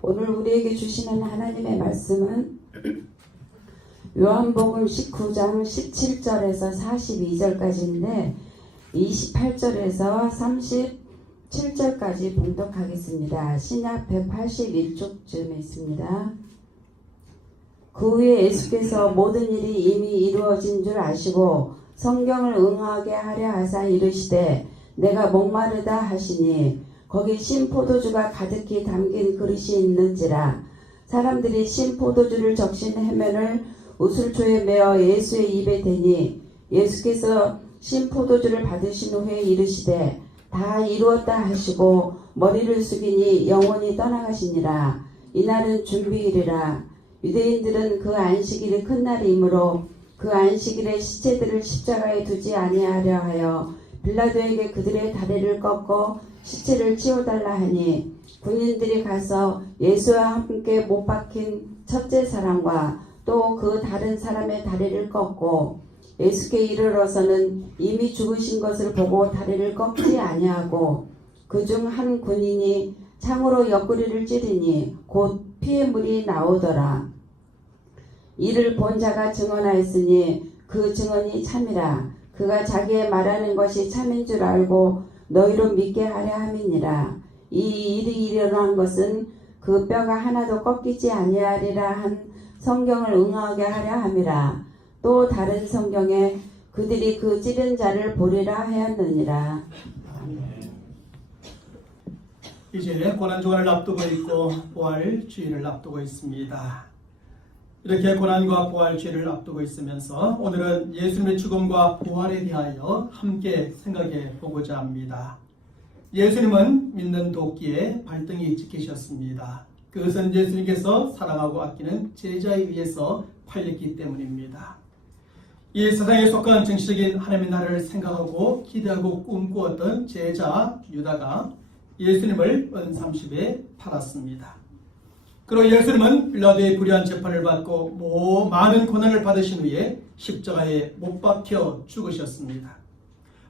오늘 우리에게 주시는 하나님의 말씀은 요한복음 19장 17절에서 42절까지인데 28절에서 37절까지 봉독하겠습니다. 신약 181쪽쯤에 있습니다. 그 후에 예수께서 모든 일이 이미 이루어진 줄 아시고 성경을 응하게 하려 하사 이르시되 내가 목마르다 하시니 거기 신 포도주가 가득히 담긴 그릇이 있는지라. 사람들이 신 포도주를 적신 해면을 우슬초에 메어 예수의 입에 대니 예수께서 신 포도주를 받으신 후에 이르시되 다 이루었다 하시고 머리를 숙이니 영원히 떠나가시니라. 이날은 준비일이라. 유대인들은 그 안식일이 큰 날이므로 그 안식일에 시체들을 십자가에 두지 아니하려 하여 빌라도에게 그들의 다리를 꺾어 시체를 치워달라 하니 군인들이 가서 예수와 함께 못 박힌 첫째 사람과 또 그 다른 사람의 다리를 꺾고 예수께 이르러서는 이미 죽으신 것을 보고 다리를 꺾지 아니하고 그중 한 군인이 창으로 옆구리를 찌르니 곧 피의 물이 나오더라. 이를 본 자가 증언하였으니 그 증언이 참이라. 그가 자기의 말하는 것이 참인 줄 알고 너희로 믿게 하려 함이니라. 이 일이 일어난 것은 그 뼈가 하나도 꺾이지 아니하리라 한 성경을 응하게 하려 함이라. 또 다른 성경에 그들이 그 찌른 자를 보리라 하였느니라. 이제 고난주간을 앞두고 있고 부활주일을 앞두고 있습니다. 이렇게 고난과 부활주일을 앞두고 있으면서 오늘은 예수님의 죽음과 부활에 대하여 함께 생각해 보고자 합니다. 예수님은 믿는 도끼에 발등이 찍히셨습니다. 그것은 예수님께서 사랑하고 아끼는 제자에 의해서 팔렸기 때문입니다. 이 세상에 속한 정치적인 하나님의 나라를 생각하고 기대하고 꿈꾸었던 제자 유다가 예수님을 은30에 팔았습니다. 그리고 예수님은 빌라도의 불의한 재판을 받고 많은 고난을 받으신 후에 십자가에 못 박혀 죽으셨습니다.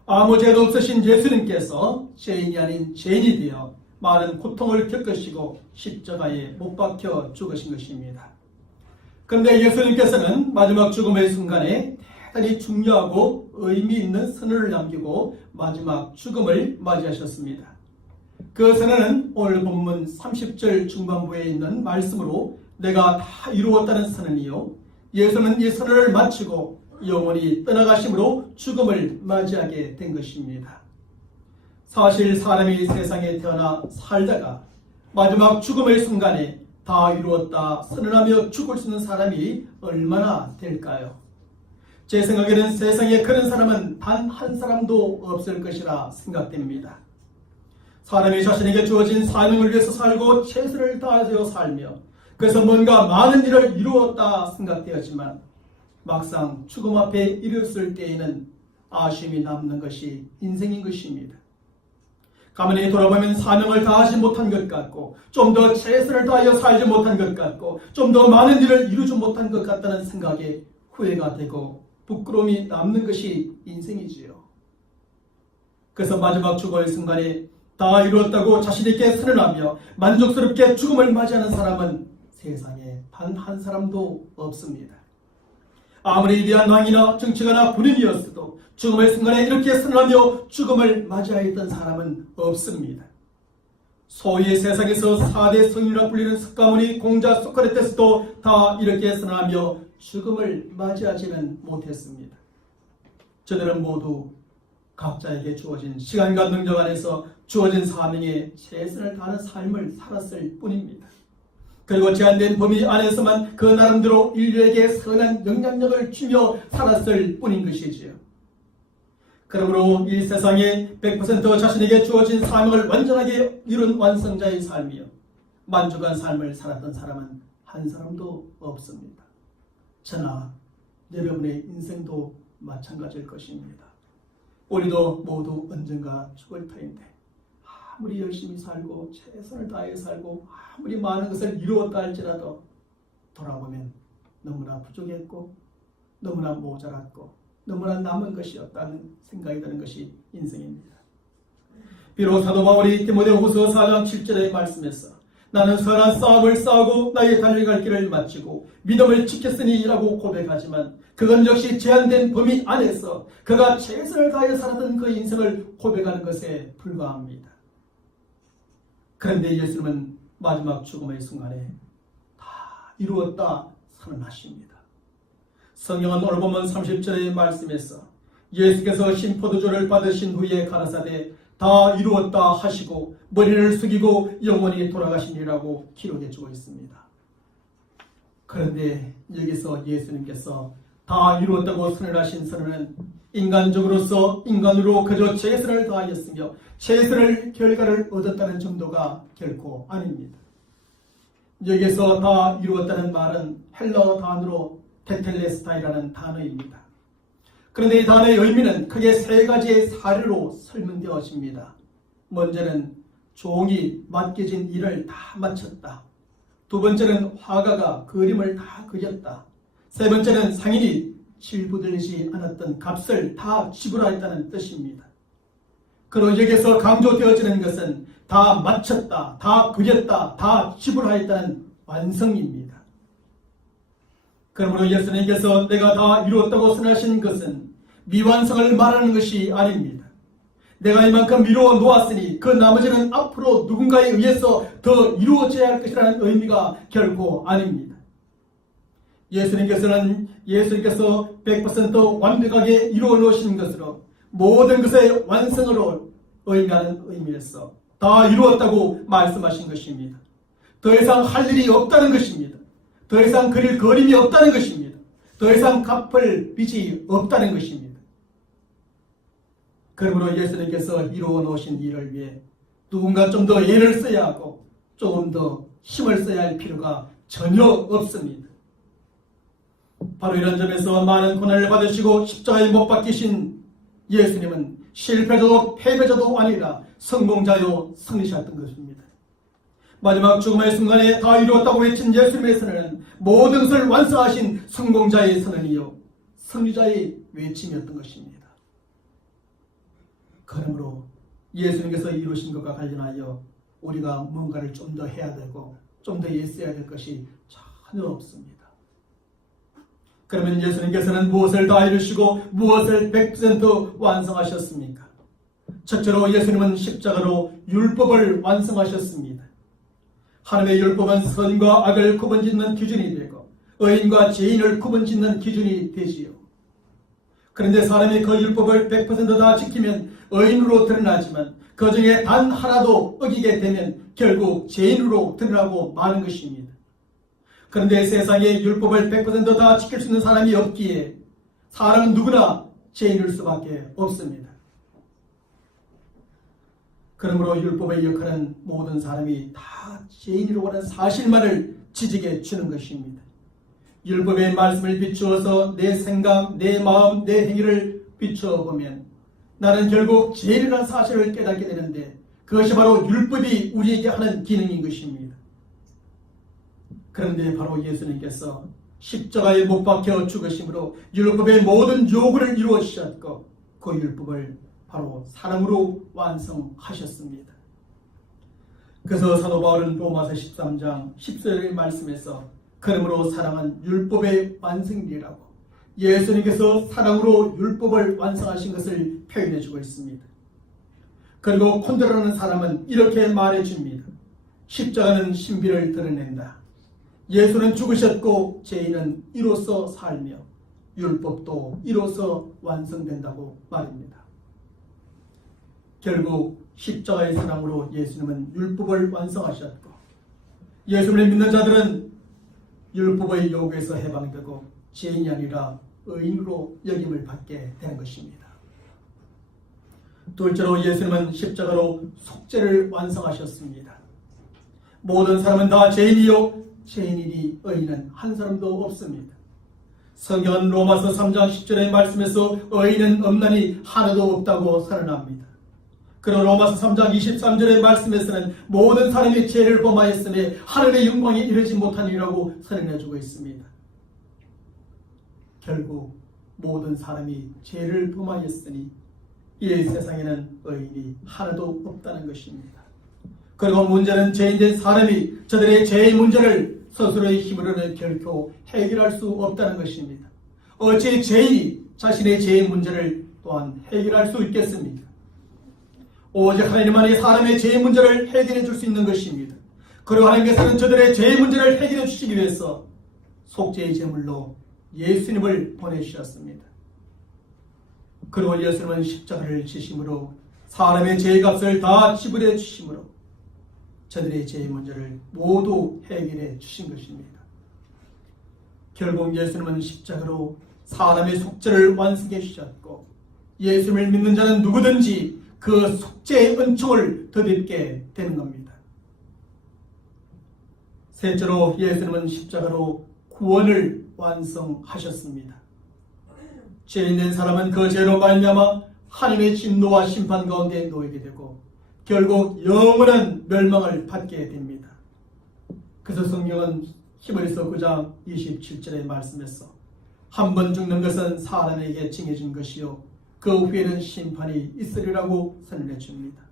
아무 죄도 없으신 예수님께서 죄인이 아닌 죄인이 되어 많은 고통을 겪으시고 십자가에 못 박혀 죽으신 것입니다. 그런데 예수님께서는 마지막 죽음의 순간에 대단히 중요하고 의미 있는 선언을 남기고 마지막 죽음을 맞이하셨습니다. 그 선언은 오늘 본문 30절 중반부에 있는 말씀으로 내가 다 이루었다는 선언이요. 예수는 이 선언을 마치고 영원히 떠나가심으로 죽음을 맞이하게 된 것입니다. 사실 사람이 세상에 태어나 살다가 마지막 죽음의 순간에 다 이루었다 선언하며 죽을 수 있는 사람이 얼마나 될까요? 제 생각에는 세상에 그런 사람은 단 한 사람도 없을 것이라 생각됩니다. 사람이 자신에게 주어진 사명을 위해서 살고 최선을 다하여 살며 그래서 뭔가 많은 일을 이루었다 생각되었지만 막상 죽음 앞에 이르렀을 때에는 아쉬움이 남는 것이 인생인 것입니다. 가만히 돌아보면 사명을 다하지 못한 것 같고 좀 더 최선을 다하여 살지 못한 것 같고 좀 더 많은 일을 이루지 못한 것 같다는 생각에 후회가 되고 부끄러움이 남는 것이 인생이지요. 그래서 마지막 죽음의 순간에 다 이루었다고 자신있게 선언하며 만족스럽게 죽음을 맞이하는 사람은 세상에 단 한 사람도 없습니다. 아무리 위대한 왕이나 정치가나 군인이었어도 죽음의 순간에 이렇게 선언하며 죽음을 맞이하였던 사람은 없습니다. 소위 세상에서 4대 성인이라 불리는 석가모니, 공자, 소크라테스도 다 이렇게 선언하며 죽음을 맞이하지는 못했습니다. 저들은 모두 각자에게 주어진 시간과 능력 안에서 주어진 사명에 최선을 다하는 삶을 살았을 뿐입니다. 그리고 제한된 범위 안에서만 그 나름대로 인류에게 선한 영향력을 주며 살았을 뿐인 것이지요. 그러므로 이 세상에 100% 자신에게 주어진 사명을 완전하게 이룬 완성자의 삶이요 만족한 삶을 살았던 사람은 한 사람도 없습니다. 저나 여러분의 인생도 마찬가지일 것입니다. 우리도 모두 언젠가 죽을 터인데 아무리 열심히 살고 최선을 다해 살고 아무리 많은 것을 이루었다 할지라도 돌아보면 너무나 부족했고 너무나 모자랐고 너무나 남은 것이 없다는 생각이 드는 것이 인생입니다. 비록 사도 바울이 디모데후서 4장 7절의 말씀에서 나는 선한 싸움을 싸우고 나의 달려갈 길을 마치고 믿음을 지켰으니 라고 고백하지만 그건 역시 제한된 범위 안에서 그가 최선을 다해 살았던 그 인생을 고백하는 것에 불과합니다. 그런데 예수님은 마지막 죽음의 순간에 다 이루었다 선언하십니다. 성경은 오늘 보면 30절의 말씀에서 예수께서 신포도주를 받으신 후에 가라사대 다 이루었다 하시고 머리를 숙이고 영원히 돌아가시니라고 기록해 주고 있습니다. 그런데 여기서 예수님께서 다 이루었다고 선언하신 선언은 인간적으로서 인간으로 그저 최선을 다하였으며 최선의 결과를 얻었다는 정도가 결코 아닙니다. 여기서 다 이루었다는 말은 헬라어 단어로 테텔레스타이라는 단어입니다. 그런데 이 단어의 의미는 크게 세 가지의 사례로 설명되어집니다. 먼저는 종이 맡겨진 일을 다 마쳤다. 두 번째는 화가가 그림을 다 그렸다. 세 번째는 상인이 실부들리지 않았던 값을 다 지불하였다는 뜻입니다. 그리고 여기서 강조되어지는 것은 다 마쳤다, 다 그렸다, 다 지불하였다는 완성입니다. 그러므로 예수님께서 내가 다 이루었다고 선하신 것은 미완성을 말하는 것이 아닙니다. 내가 이만큼 이루어 놓았으니 그 나머지는 앞으로 누군가에 의해서 더 이루어져야 할 것이라는 의미가 결코 아닙니다. 예수님께서 100% 완벽하게 이루어 놓으신 것으로 모든 것의 완성으로 의미하는 의미에서 다 이루었다고 말씀하신 것입니다. 더 이상 할 일이 없다는 것입니다. 더 이상 그릴 그림이 없다는 것입니다. 더 이상 갚을 빚이 없다는 것입니다. 그러므로 예수님께서 이루어 놓으신 일을 위해 누군가 좀 더 애를 써야 하고 조금 더 힘을 써야 할 필요가 전혀 없습니다. 바로 이런 점에서 많은 고난을 받으시고 십자가에 못 박히신 예수님은 실패자도 패배자도 아니라 성공자요 승리자였던 것입니다. 마지막 죽음의 순간에 다 이루었다고 외친 예수님의 선언은 모든 것을 완성하신 성공자의 선언이요 승리자의 외침이었던 것입니다. 그러므로 예수님께서 이루신 것과 관련하여 우리가 뭔가를 좀 더 해야 되고 좀 더 애써야 될 것이 전혀 없습니다. 그러면 예수님께서는 무엇을 다 이루시고 무엇을 100% 완성하셨습니까? 첫째로 예수님은 십자가로 율법을 완성하셨습니다. 하나님의 율법은 선과 악을 구분짓는 기준이 되고 의인과 죄인을 구분짓는 기준이 되지요. 그런데 사람이 그 율법을 100% 다 지키면 의인으로 드러나지만 그 중에 단 하나도 어기게 되면 결국 죄인으로 드러나고 마는 것입니다. 그런데 세상에 율법을 100% 다 지킬 수 있는 사람이 없기에 사람은 누구나 죄인일 수밖에 없습니다. 그러므로 율법의 역할은 모든 사람이 다 죄인이라고 하는 사실만을 지지게 주는 것입니다. 율법의 말씀을 비추어서 내 생각, 내 마음, 내 행위를 비추어보면 나는 결국 죄인이라는 사실을 깨닫게 되는데 그것이 바로 율법이 우리에게 하는 기능인 것입니다. 그런데 바로 예수님께서 십자가에 못 박혀 죽으심으로 율법의 모든 요구를 이루어 주셨고 그 율법을 바로 사랑으로 완성하셨습니다. 그래서 사도 바울은 로마서 13장 10절의 말씀에서 그러므로 사랑은 율법의 완성이라고 예수님께서 사랑으로 율법을 완성하신 것을 표현해 주고 있습니다. 그리고 콘드라는 사람은 이렇게 말해 줍니다. 십자가는 신비를 드러낸다. 예수는 죽으셨고 죄인은 이로써 살며 율법도 이로써 완성된다고 말입니다. 결국 십자가의 사랑으로 예수님은 율법을 완성하셨고 예수님을 믿는 자들은 율법의 요구에서 해방되고 죄인이 아니라 의인으로 여김을 받게 된 것입니다. 둘째로 예수님은 십자가로 속죄를 완성하셨습니다. 모든 사람은 다 죄인이요 죄인이니 의인은 한 사람도 없습니다. 성경은 로마서 3장 10절의 말씀에서 의인은 없나니 하나도 없다고 선언합니다. 그리고 로마서 3장 23절의 말씀에서는 모든 사람이 죄를 범하였음에 하늘의 영광에 이르지 못하니라고 선언해주고 있습니다. 결국 모든 사람이 죄를 범하였으니 이 세상에는 의인이 하나도 없다는 것입니다. 그리고 문제는 죄인된 사람이 저들의 죄의 문제를 스스로의 힘으로는 결코 해결할 수 없다는 것입니다. 어찌 죄인이 자신의 죄의 문제를 또한 해결할 수 있겠습니까? 오직 하나님만이 사람의 죄의 문제를 해결해 줄 수 있는 것입니다. 그리고 하나님께서는 저들의 죄의 문제를 해결해 주시기 위해서 속죄의 제물로 예수님을 보내주셨습니다. 그리고 예수님은 십자가를 지심으로 사람의 죄의 값을 다 지불해 주심으로 저들의 죄의 문제를 모두 해결해 주신 것입니다. 결국 예수님은 십자가로 사람의 속죄를 완성해 주셨고 예수님을 믿는 자는 누구든지 그 속죄의 은총을 덧입게 되는 겁니다. 셋째로 예수님은 십자가로 구원을 완성하셨습니다. 죄 있는 사람은 그 죄로 말미암아 하나님의 진노와 심판 가운데 놓이게 되고 결국 영원한 멸망을 받게 됩니다. 그래서 성경은 히브리서 9장 27절의 말씀에서 한 번 죽는 것은 사람에게 정해진 것이요 그 후에는 심판이 있으리라고 선언해 줍니다.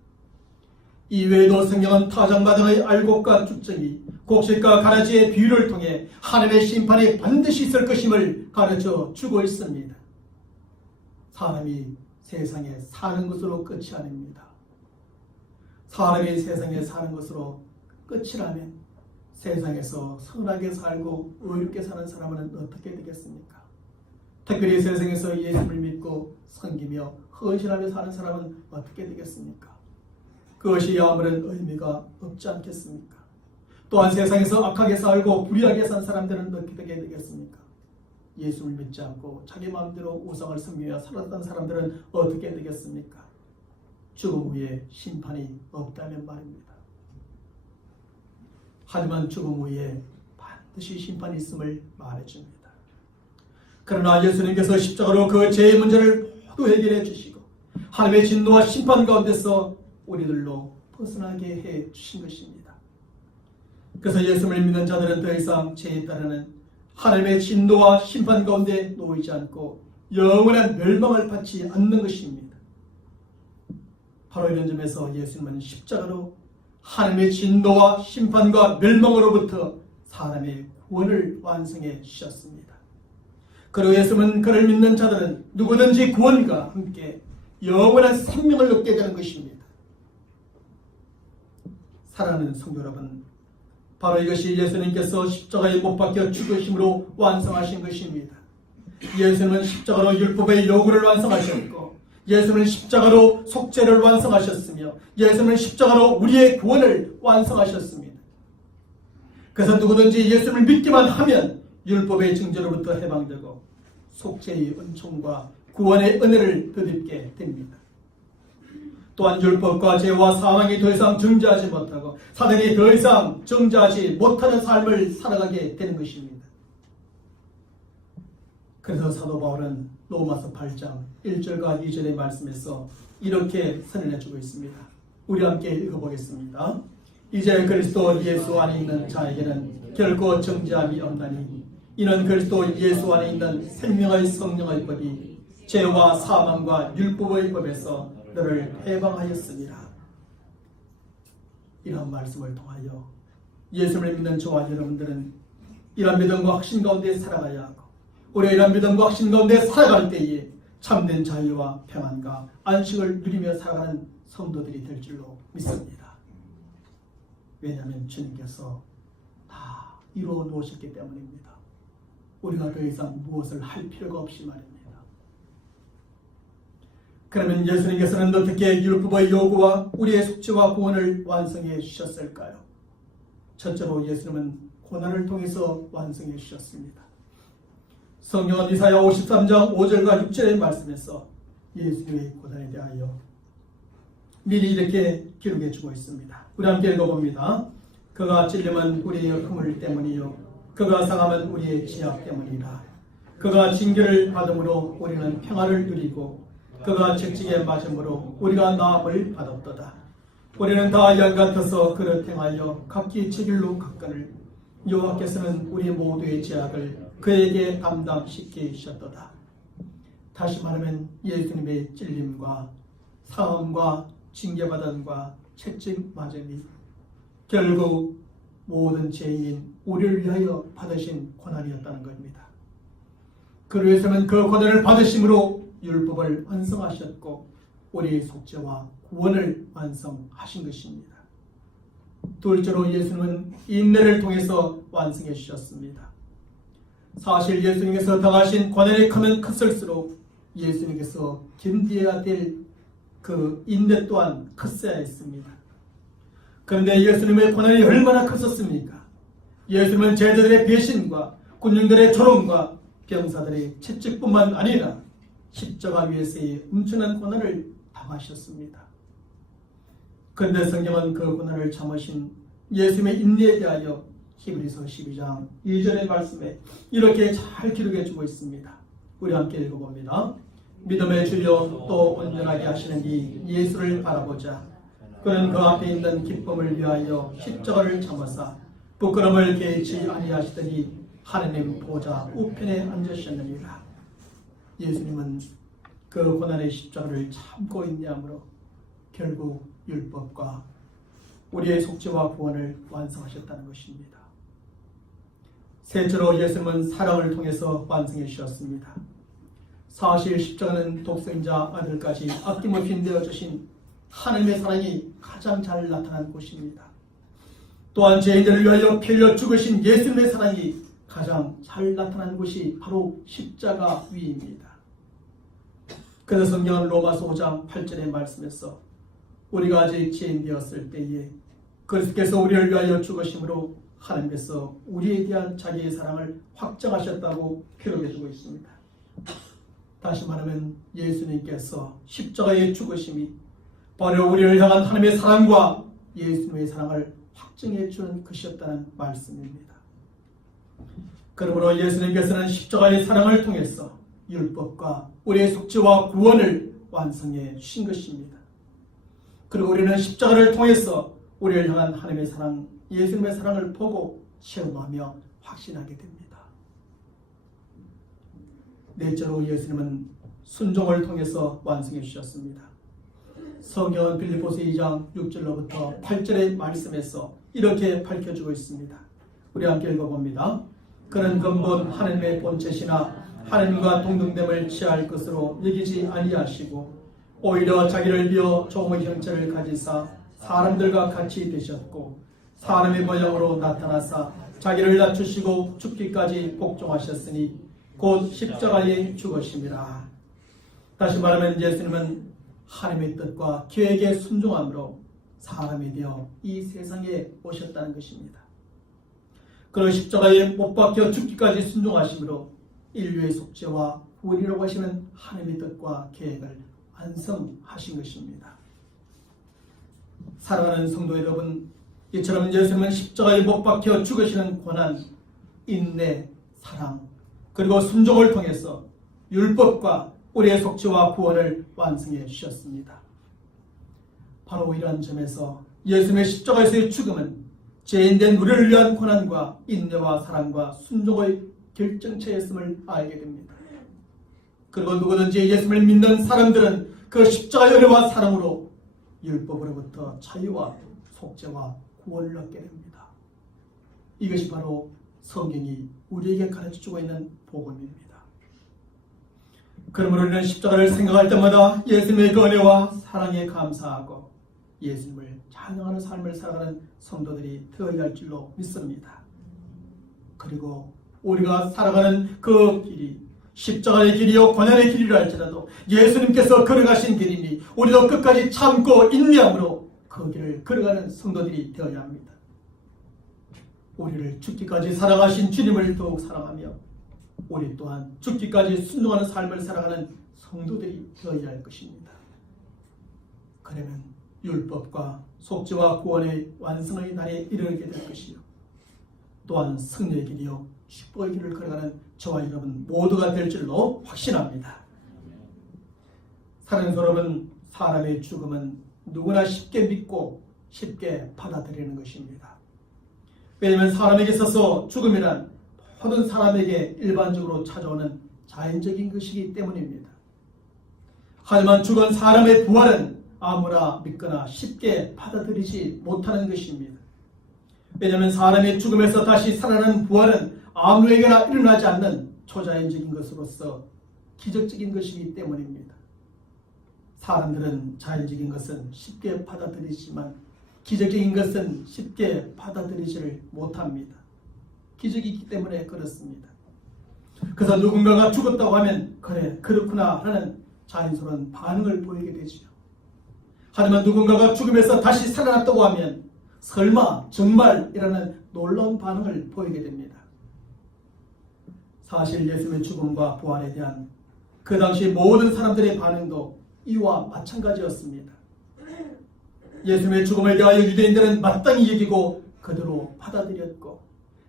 이외에도 성경은 타작마당의 알곡과 쭉정이 곡식과 가라지의 비유를 통해 하나님의 심판이 반드시 있을 것임을 가르쳐 주고 있습니다. 사람이 세상에 사는 것으로 끝이 아닙니다. 사람이 세상에 사는 것으로 끝이라면 세상에서 선하게 살고 의롭게 사는 사람은 어떻게 되겠습니까? 특별히 세상에서 예수를 믿고 섬기며 헌신하며 사는 사람은 어떻게 되겠습니까? 그것이 아무런 의미가 없지 않겠습니까? 또한 세상에서 악하게 살고 불의하게 산 사람들은 어떻게 되겠습니까? 예수를 믿지 않고 자기 마음대로 우상을 섬기며 살았던 사람들은 어떻게 되겠습니까? 죽음 후에 심판이 없다면 말입니다. 하지만 죽음 후에 반드시 심판이 있음을 말해줍니다. 그러나 예수님께서 십자가로 그 죄의 문제를 모두 해결해 주시고 하나님의 진노와 심판 가운데서 우리들로 벗어나게 해 주신 것입니다. 그래서 예수를 믿는 자들은 더 이상 죄에 따르는 하나님의 진노와 심판 가운데 놓이지 않고 영원한 멸망을 받지 않는 것입니다. 바로 이런 점에서 예수님은 십자가로 하나님의 진노와 심판과 멸망으로부터 사람의 구원을 완성해 주셨습니다. 그리고 예수님은 그를 믿는 자들은 누구든지 구원과 함께 영원한 생명을 얻게 되는 것입니다. 사랑하는 성도 여러분, 바로 이것이 예수님께서 십자가에 못 박혀 죽으심으로 완성하신 것입니다. 예수님은 십자가로 율법의 요구를 완성하셨고 예수님은 십자가로 속죄를 완성하셨으며 예수님은 십자가로 우리의 구원을 완성하셨습니다. 그래서 누구든지 예수님을 믿기만 하면 율법의 징조로부터 해방되고 속죄의 은총과 구원의 은혜를 덧입게 됩니다. 또한 율법과 죄와 사망이 더 이상 정죄하지 못하고 사단이 더 이상 정죄하지 못하는 삶을 살아가게 되는 것입니다. 그래서 사도 바울은 로마서 8장 1절과 2절의 말씀에서 이렇게 선언해주고 있습니다. 우리 함께 읽어보겠습니다. 이제 그리스도 예수 안에 있는 자에게는 결코 정죄함이 없나니 이는 그리스도 예수 안에 있는 생명의 성령의 법이 죄와 사망과 율법의 법에서 너를 해방하였습니다. 이런 말씀을 통하여 예수를 믿는 저와 여러분들은 이런 믿음과 확신 가운데 살아가야 하고 우리가 이런 믿음과 확신 가운데 살아갈 때에 참된 자유와 평안과 안식을 누리며 살아가는 성도들이 될 줄로 믿습니다. 왜냐하면 주님께서 다 이루어 놓으셨기 때문입니다. 우리가 더 이상 무엇을 할 필요가 없이 말입니다. 그러면 예수님께서는 어떻게 율법의 요구와 우리의 속죄와 구원을 완성해 주셨을까요? 첫째로 예수님은 고난을 통해서 완성해 주셨습니다. 성경은 이사야 53장 5절과 6절의 말씀에서 예수님의 고난에 대하여 미리 이렇게 기록해 주고 있습니다. 우리 함께 읽어봅니다. 그가 찔림은 우리의 허물 때문이요 그가 상함은 우리의 지약 때문이라. 그가 징계를 받음으로 우리는 평화를 누리고 그가 책찍에 맞음으로 우리가 나음을 받았도다. 우리는 다 양 같아서 그를 행하여 각기 제 길로 갔거늘 여호와께서는 우리 모두의 죄악을 그에게 담당시키셨도다. 다시 말하면 예수님의 찔림과 사함과 징계받음과 채찍 맞음이 결국 모든 죄인인 우리를 위하여 받으신 고난이었다는 겁니다. 그를 위해서는 그 고난을 받으심으로 율법을 완성하셨고 우리의 속죄와 구원을 완성하신 것입니다. 둘째로 예수님은 인내를 통해서 완성해 주셨습니다. 사실 예수님께서 당하신 고난이 크면 클수록 예수님께서 견디어야 될 그 인내 또한 컸어야 했습니다. 그런데 예수님의 고난이 얼마나 컸었습니까? 예수님은 제자들의 배신과 군중들의 조롱과 병사들의 채찍뿐만 아니라 십자가 위에서의 엄청난 고난을 당하셨습니다. 그런데 성경은 그 고난을 참으신 예수님의 인내에 대하여 히브리서 12장 2절의 말씀에 이렇게 잘 기록해 주고 있습니다. 우리 함께 읽어봅니다. 믿음의 주여 또 온전하게 하시는 이 예수를 바라보자. 그는 그 앞에 있는 기쁨을 위하여 십자가를 참으사 부끄러움을 개의치 아니하시더니 하느님 보좌 우편에 앉으셨느니라. 예수님은 그 고난의 십자가를 참고 인내함으로 결국 율법과 우리의 속죄와 구원을 완성하셨다는 것입니다. 셋째로 예수님은 사랑을 통해서 완성해 주셨습니다. 사실 십자가는 독생자 아들까지 아낌없이 내어주신 하나님의 사랑이 가장 잘 나타난 곳입니다. 또한 죄인들을 위하여 피 흘려 죽으신 예수님의 사랑이 가장 잘 나타난 곳이 바로 십자가 위입니다. 그래서 성경은 로마서 5장 8절의 말씀에서 우리가 아직 죄인 되었을 때에 그리스도께서 우리를 위하여 죽으심으로 하나님께서 우리에 대한 자기의 사랑을 확정하셨다고 기록해주고 있습니다. 다시 말하면 예수님께서 십자가의 죽으심이 바로 우리를 향한 하나님의 사랑과 예수님의 사랑을 확증해 주는 것이었다는 말씀입니다. 그러므로 예수님께서는 십자가의 사랑을 통해서 율법과 우리의 속죄와 구원을 완성해 주신 것입니다. 그리고 우리는 십자가를 통해서 우리를 향한 하나님의 사랑, 예수님의 사랑을 보고 체험하며 확신하게 됩니다. 넷째로 예수님은 순종을 통해서 완성해 주셨습니다. 성경은 빌립보서 2장 6절로부터 8절의 말씀에서 이렇게 밝혀주고 있습니다. 우리 함께 읽어봅니다. 그는 근본 하나님의 본체시나 하나님과 동등됨을 취할 것으로 여기지 아니하시고 오히려 자기를 비어 조금의 형체를 가지사 사람들과 같이 되셨고 사람의 모양으로 나타나사 자기를 낮추시고 죽기까지 복종하셨으니 곧 십자가에 죽으심이라. 다시 말하면 예수님은 하나님의 뜻과 계획에 순종함으로 사람이 되어 이 세상에 오셨다는 것입니다. 그리고 십자가에 못 박혀 죽기까지 순종하심으로 인류의 속죄와 구원이라고 하시는 하나님의 뜻과 계획을 완성하신 것입니다. 사랑하는 성도 여러분, 이처럼 예수님은 십자가에 못 박혀 죽으시는 고난, 인내, 사랑, 그리고 순종을 통해서 율법과 우리의 속죄와 구원을 완성해 주셨습니다. 바로 이러한 점에서 예수님의 십자가에서의 죽음은 죄인된 우리를 위한 고난과 인내와 사랑과 순종의 결정체였음을 알게 됩니다. 그리고 누구든지 예수님을 믿는 사람들은 그 십자가의 은혜와 사랑으로 율법으로부터 자유와 속죄와 구원을 얻게 됩니다. 이것이 바로 성경이 우리에게 가르쳐주고 있는 복음입니다. 그러므로 우리는 십자가를 생각할 때마다 예수님의 그 은혜와 사랑에 감사하고 예수님을 찬양하는 삶을 살아가는 성도들이 되어야 할 줄로 믿습니다. 그리고 우리가 살아가는 그 길이 십자가의 길이요 고난의 길이라 할지라도 예수님께서 걸어가신 길이니 우리도 끝까지 참고 인내함으로 그 길을 걸어가는 성도들이 되어야 합니다. 우리를 죽기까지 사랑하신 주님을 더욱 사랑하며 우리 또한 죽기까지 순종하는 삶을 살아가는 성도들이 되어야 할 것입니다. 그러면 율법과 속죄와 구원의 완성의 날에 이르게 될 것이요 또한 승리의 길이요 축복의 길을 걸어가는 저와 여러분 모두가 될 줄로 확신합니다. 사랑하는 여러분, 사람의 죽음은 누구나 쉽게 믿고 쉽게 받아들이는 것입니다. 왜냐하면 사람에게 있어서 죽음이란 모든 사람에게 일반적으로 찾아오는 자연적인 것이기 때문입니다. 하지만 죽은 사람의 부활은 아무나 믿거나 쉽게 받아들이지 못하는 것입니다. 왜냐하면 사람의 죽음에서 다시 살아나는 부활은 아무에게나 일어나지 않는 초자연적인 것으로서 기적적인 것이기 때문입니다. 사람들은 자연적인 것은 쉽게 받아들이지만 기적적인 것은 쉽게 받아들이지를 못합니다. 기적이기 때문에 그렇습니다. 그래서 누군가가 죽었다고 하면 그래 그렇구나 하는 자연스러운 반응을 보이게 되죠. 하지만 누군가가 죽음에서 다시 살아났다고 하면 설마 정말이라는 놀라운 반응을 보이게 됩니다. 사실 예수님의 죽음과 부활에 대한 그 당시 모든 사람들의 반응도 이와 마찬가지였습니다. 예수님의 죽음에 대하여 유대인들은 마땅히 여기고 그대로 받아들였고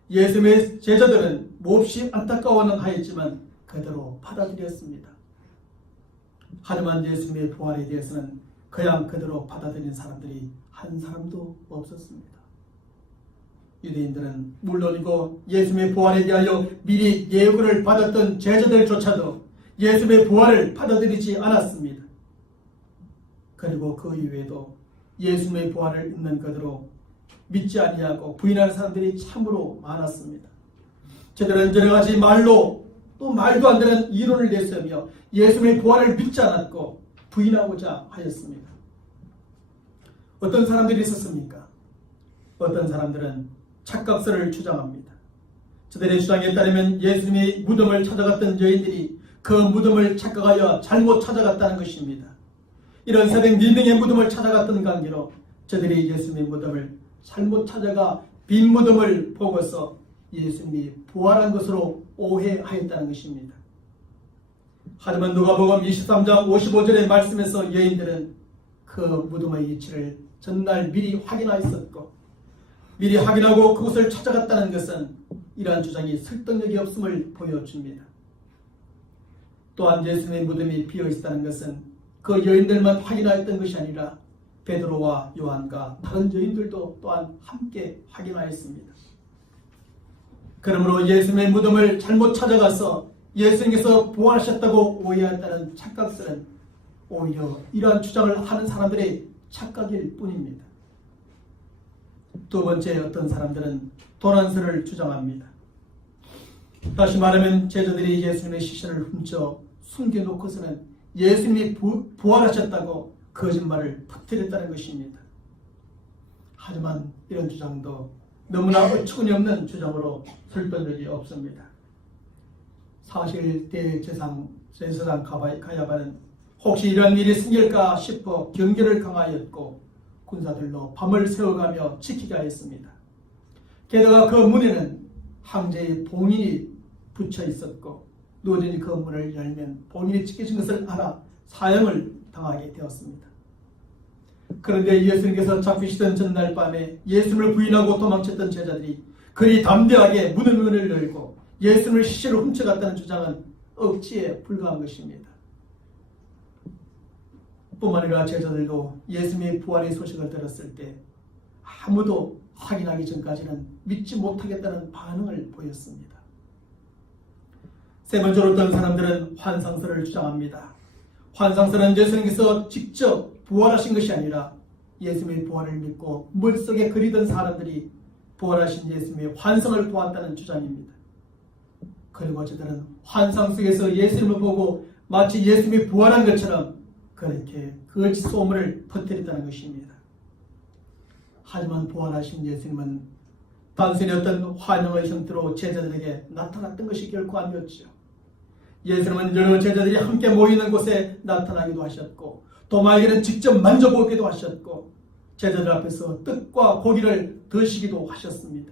예수님의 제자들은 몹시 안타까워는 하였지만 그대로 받아들였습니다. 하지만 예수님의 부활에 대해서는 그냥 그대로 받아들인 사람들이 한 사람도 없었습니다. 유대인들은 물론이고 예수님의 부활에 대하여 미리 예고를 받았던 제자들조차도 예수님의 부활을 받아들이지 않았습니다. 그리고 그 이외에도 예수님의 부활을 있는 그대로 믿지 아니하고 부인하는 사람들이 참으로 많았습니다. 저들은 여러 가지 말로 또 말도 안 되는 이론을 내세우며 예수님의 부활을 믿지 않았고 부인하고자 하였습니다. 어떤 사람들이 있었습니까? 어떤 사람들은 착각설을 주장합니다. 저들의 주장에 따르면 예수님의 무덤을 찾아갔던 여인들이 그 무덤을 착각하여 잘못 찾아갔다는 것입니다. 이런 새벽 4명의 무덤을 찾아갔던 관계로 저들이 예수님의 무덤을 잘못 찾아가 빈 무덤을 보고서 예수님이 부활한 것으로 오해하였다는 것입니다. 하지만 누가복음 23장 55절의 말씀에서 여인들은 그 무덤의 위치를 전날 미리 확인하였었고 미리 확인하고 그곳을 찾아갔다는 것은 이러한 주장이 설득력이 없음을 보여줍니다. 또한 예수님의 무덤이 비어있다는 것은 그 여인들만 확인하였던 것이 아니라 베드로와 요한과 다른 여인들도 또한 함께 확인하였습니다. 그러므로 예수님의 무덤을 잘못 찾아가서 예수님께서 부활하셨다고 오해했다는 착각설은 오히려 이러한 주장을 하는 사람들의 착각일 뿐입니다. 두 번째, 어떤 사람들은 도난설을 주장합니다. 다시 말하면 제자들이 예수님의 시신을 훔쳐 숨겨놓고서는 예수님이 부활하셨다고 거짓말을 퍼뜨렸다는 것입니다. 하지만 이런 주장도 너무나 어처구니 없는 주장으로 설득력이 없습니다. 사실 대제사장 가야바는 혹시 이런 일이 생길까 싶어 경계를 강하였고 군사들로 밤을 새워가며 지키게 하였습니다. 게다가 그 문에는 황제의 봉인이 붙여 있었고 누구든지 그 문을 열면 봉인이 찢겨진 것을 알아 사형을 당하게 되었습니다. 그런데 예수님께서 잡히시던 전날 밤에 예수님을 부인하고 도망쳤던 제자들이 그리 담대하게 문을 열고 예수님을 시체로 훔쳐갔다는 주장은 억지에 불과한 것입니다. 뿐만 아니라 제자들도 예수님의 부활의 소식을 들었을 때 아무도 확인하기 전까지는 믿지 못하겠다는 반응을 보였습니다. 세 번째로 어떤 사람들은 환상설을 주장합니다. 환상설은 예수님께서 직접 부활하신 것이 아니라 예수님의 부활을 믿고 물속에 그리던 사람들이 부활하신 예수님의 환상을 보았다는 주장입니다. 그리고 저들은 환상 속에서 예수님을 보고 마치 예수님이 부활한 것처럼 그렇게 거짓 소문을 퍼뜨렸다는 것입니다. 하지만 부활하신 예수님은 단순히 어떤 환영의 형태로 제자들에게 나타났던 것이 결코 아니었죠. 예수님은 여러 제자들이 함께 모이는 곳에 나타나기도 하셨고 도마에게는 직접 만져보기도 하셨고 제자들 앞에서 떡과 고기를 드시기도 하셨습니다.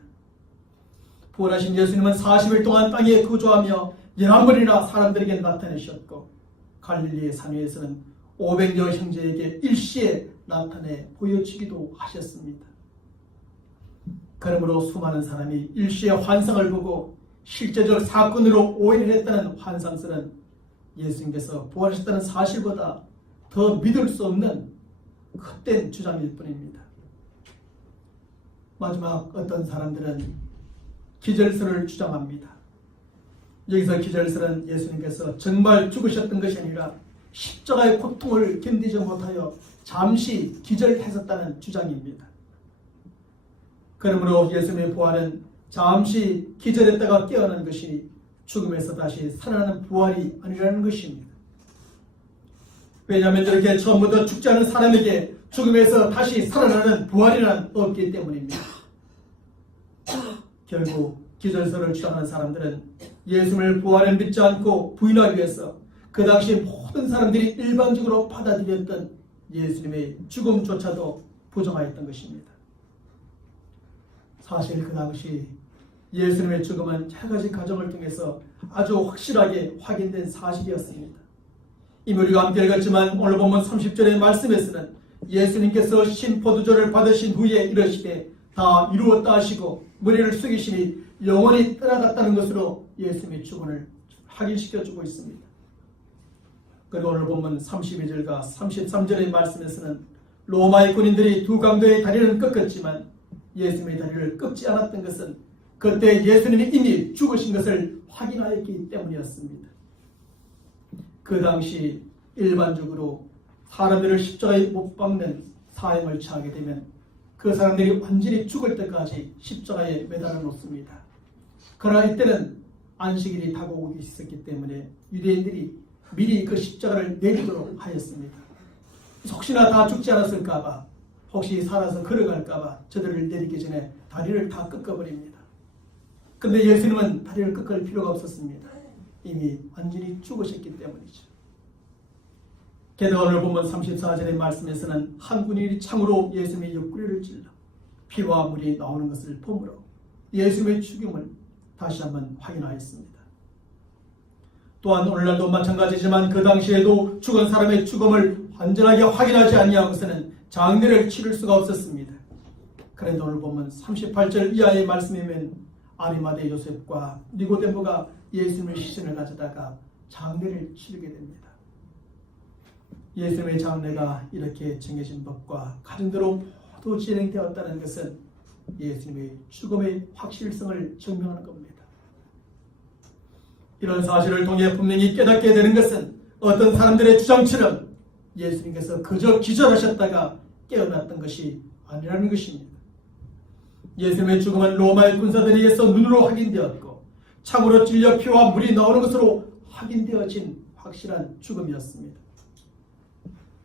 부활하신 예수님은 40일 동안 땅에 거주하며 11번이나 사람들에게 나타내셨고 갈릴리의 산 위에서는 500여 형제에게 일시에 나타내 보여주기도 하셨습니다. 그러므로 수많은 사람이 일시에 환상을 보고 실제적 사건으로 오해를 했다는 환상설은 예수님께서 부활하셨다는 사실보다 더 믿을 수 없는 헛된 주장일 뿐입니다. 마지막 어떤 사람들은 기절설을 주장합니다. 여기서 기절설은 예수님께서 정말 죽으셨던 것이 아니라 십자가의 고통을 견디지 못하여 잠시 기절했었다는 주장입니다. 그러므로 예수님의 부활은 잠시 기절했다가 깨어난 것이 죽음에서 다시 살아나는 부활이 아니라는 것입니다. 왜냐하면 이렇게 처음부터 죽지 않은 사람에게 죽음에서 다시 살아나는 부활이란 없기 때문입니다. 결국 기절설을 주장하는 사람들은 예수님을 부활을 믿지 않고 부인하기 위해서 그 당시 모든 사람들이 일반적으로 받아들였던 예수님의 죽음조차도 부정하였던 것입니다. 사실 그 당시 예수님의 죽음은 여러 가지 과정을 통해서 아주 확실하게 확인된 사실이었습니다. 이미 우리가 함께 읽었지만 오늘 본문 30절의 말씀에서는 예수님께서 신포도주를 받으신 후에 이르시되 다 이루었다 하시고 머리를 숙이시니 영원히 떠나갔다는 것으로 예수님의 죽음을 확인시켜주고 있습니다. 그리고 오늘 본문 32절과 33절의 말씀에서는 로마의 군인들이 두 강도의 다리를 꺾었지만 예수님의 다리를 꺾지 않았던 것은 그때 예수님이 이미 죽으신 것을 확인하였기 때문이었습니다. 그 당시 일반적으로 사람들을 십자가에 못 박는 사형을 취하게 되면 그 사람들이 완전히 죽을 때까지 십자가에 매달아 놓습니다. 그러나 이때는 안식일이 다가오고 있었기 때문에 유대인들이 미리 그 십자가를 내리도록 하였습니다. 혹시나 다 죽지 않았을까봐, 혹시 살아서 걸어갈까봐 저들을 내리기 전에 다리를 다 꺾어버립니다. 근데 예수님은 다리를 꺾을 필요가 없었습니다. 이미 완전히 죽으셨기 때문이죠. 게다가 오늘 보면 34절의 말씀에서는 한 군인이 창으로 예수님의 옆구리를 찔러 피와 물이 나오는 것을 보므로 예수님의 죽음을 다시 한번 확인하였습니다. 또한 오늘날도 마찬가지지만 그 당시에도 죽은 사람의 죽음을 완전하게 확인하지 아니하고서는 장례를 치를 수가 없었습니다. 그런데 오늘 보면 38절 이하의 말씀이면 아리마대 요셉과 니고데모가 예수님의 시신을 가져다가 장례를 치르게 됩니다. 예수님의 장례가 이렇게 정해진 법과 가정대로 모두 진행되었다는 것은 예수님의 죽음의 확실성을 증명하는 겁니다. 이런 사실을 통해 분명히 깨닫게 되는 것은 어떤 사람들의 주장처럼 예수님께서 그저 기절하셨다가 깨어났던 것이 아니라는 것입니다. 예수님의 죽음은 로마의 군사들에 의해서 눈으로 확인되었고 창으로 찔려 피와 물이 나오는 것으로 확인되어진 확실한 죽음이었습니다.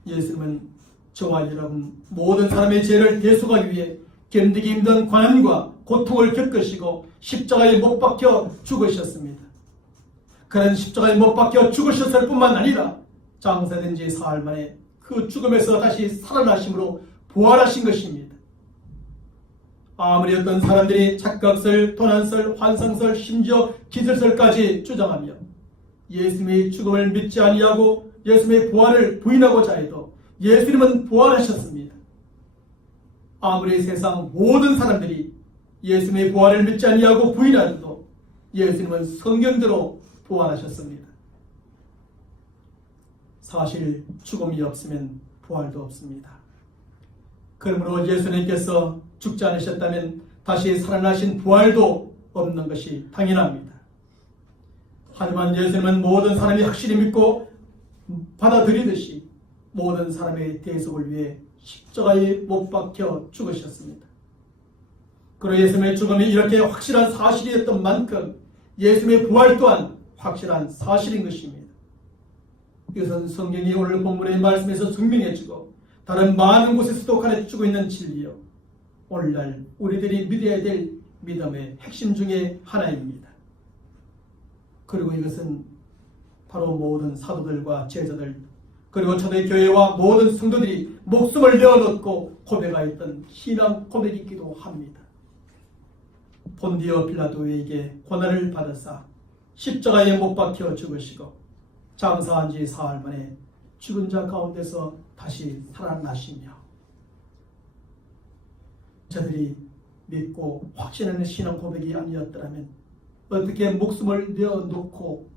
예수님은 저와 여러분 모든 사람의 죄를 대속하기 위해 견디기 힘든 고난과 고통을 겪으시고 십자가에 못 박혀 죽으셨습니다. 그런 십자가에 못 박혀 죽으셨을 뿐만 아니라 장사된 지 사흘 만에 그 죽음에서 다시 살아나심으로 부활하신 것입니다. 아무리 어떤 사람들이 착각설, 도난설, 환상설, 심지어 기절설까지 주장하며 예수님의 죽음을 믿지 아니하고 예수님의 부활을 부인하고자 해도 예수님은 부활하셨습니다. 아무리 세상 모든 사람들이 예수님의 부활을 믿지 아니하고 부인하여도 예수님은 성경대로 부활하셨습니다. 사실 죽음이 없으면 부활도 없습니다. 그러므로 예수님께서 죽지 않으셨다면 다시 살아나신 부활도 없는 것이 당연합니다. 하지만 예수님은 모든 사람이 확실히 믿고 받아들이듯이 모든 사람의 대속을 위해 십자가에 못 박혀 죽으셨습니다. 그리고 예수님의 죽음이 이렇게 확실한 사실이었던 만큼 예수님의 부활 또한 확실한 사실인 것입니다. 이것은 성경이 오늘 본문의 말씀에서 증명해주고 다른 많은 곳에서도 가르쳐주고 있는 진리요, 오늘날 우리들이 믿어야 될 믿음의 핵심 중에 하나입니다. 그리고 이것은 바로 모든 사도들과 제자들 그리고 초대교회와 모든 성도들이 목숨을 내어놓고 고백하였던 신앙 고백이기도 합니다. 본디오 빌라도에게 고난을 받으사 십자가에 못 박혀 죽으시고 장사한 지 사흘 만에 죽은 자 가운데서 다시 살아나시며 저들이 믿고 확신하는 신앙 고백이 아니었더라면 어떻게 목숨을 내어놓고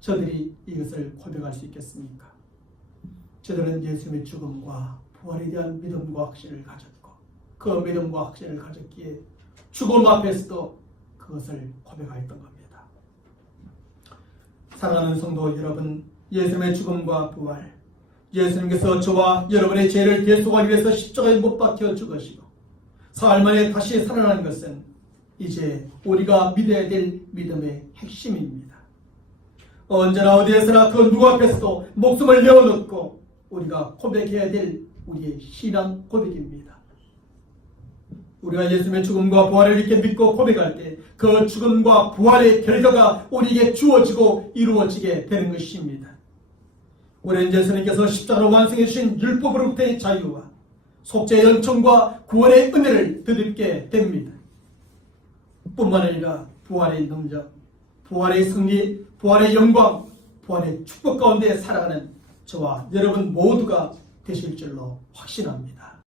저들이 이것을 고백할 수 있겠습니까? 저들은 예수님의 죽음과 부활에 대한 믿음과 확신을 가졌고 그 믿음과 확신을 가졌기에 죽음 앞에서도 그것을 고백하였던 겁니다. 사랑하는 성도 여러분, 예수님의 죽음과 부활, 예수님께서 저와 여러분의 죄를 대속하기 위해서 십자가에 못 박혀 죽으시고 사흘 만에 다시 살아나는 것은 이제 우리가 믿어야 될 믿음의 핵심입니다. 언제나 어디에서나 그 누구 앞에서도 목숨을 내어놓고 우리가 고백해야 될 우리의 신앙 고백입니다. 우리가 예수님의 죽음과 부활을 이렇게 믿고 고백할 때 그 죽음과 부활의 결과가 우리에게 주어지고 이루어지게 되는 것입니다. 오랜 예수님께서 십자가로 완성해 주신 율법으로부터의 자유와 속죄의 연총과 구원의 은혜를 덧입게 됩니다. 뿐만 아니라 부활의 능력, 부활의 승리, 부활의 영광, 부활의 축복 가운데 살아가는 저와 여러분 모두가 되실 줄로 확신합니다.